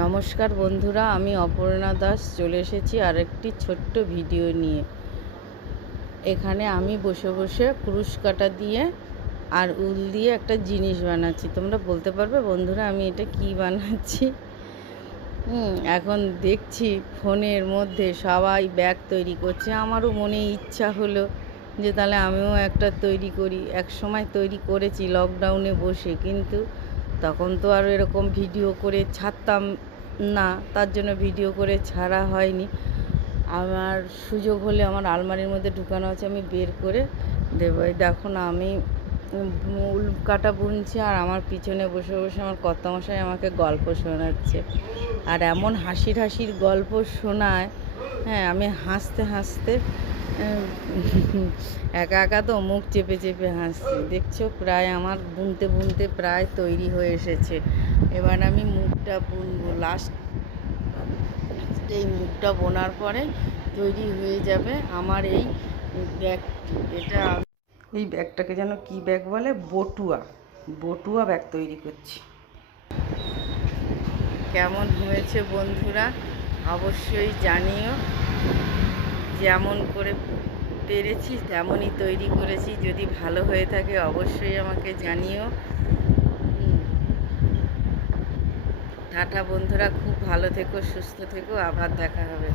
নমস্কার বন্ধুরা, আমি অপর্ণা দাস চলে এসেছি আরেকটি ছোট্ট ভিডিও নিয়ে। এখানে আমি বসে বসে কুরুশ কাঁটা দিয়ে আর উল দিয়ে একটা জিনিস বানাচ্ছি। তোমরা বলতে পারবে বন্ধুরা আমি এটা কি বানাচ্ছি? এখন দেখছি ফোনের মধ্যে সবাই ব্যাগ তৈরি করছে, আমারও মনে ইচ্ছা হলো যে তাহলে আমিও একটা তৈরি করি। এক সময় তৈরি করেছি লকডাউনে বসে, কিন্তু তখন তো আর এরকম ভিডিও করে ছাড়তাম না, তার জন্য ভিডিও করে ছাড়া হয়নি। আমার সুযোগ হলে আমার আলমারির মধ্যে ঢুকানো আছে, আমি বের করে দেবো। এই দেখো না, আমি উল কাটা বুনছি আর আমার পিছনে বসে বসে আমার কর্তামশাই আমাকে গল্প শোনাচ্ছে। আর এমন হাসির হাসির গল্প শোনায়, হ্যাঁ, আমি হাসতে হাসতে একা একা তো মুখ চেপে চেপে হাসছি। দেখছো প্রায় আমার বুনতে বুনতে প্রায় তৈরি হয়ে এসেছে। এবার আমি মুখটা বুনবো, লাস্ট এই মুখটা বোনার পরে তৈরি হয়ে যাবে আমার এই ব্যাগটি। এটা এই ব্যাগটাকে যেন কি ব্যাগ বলে, বটুয়া বটুয়া ব্যাগ তৈরি করছি। কেমন হয়েছে বন্ধুরা অবশ্যই জানিও। যেমন করে পেরেছি তেমনই তৈরি করেছি, যদি ভালো হয়ে থাকে অবশ্যই আমাকে জানিও। টাটা বন্ধুরা, খুব ভালো থেকো, সুস্থ থেকো, আবার দেখা হবে।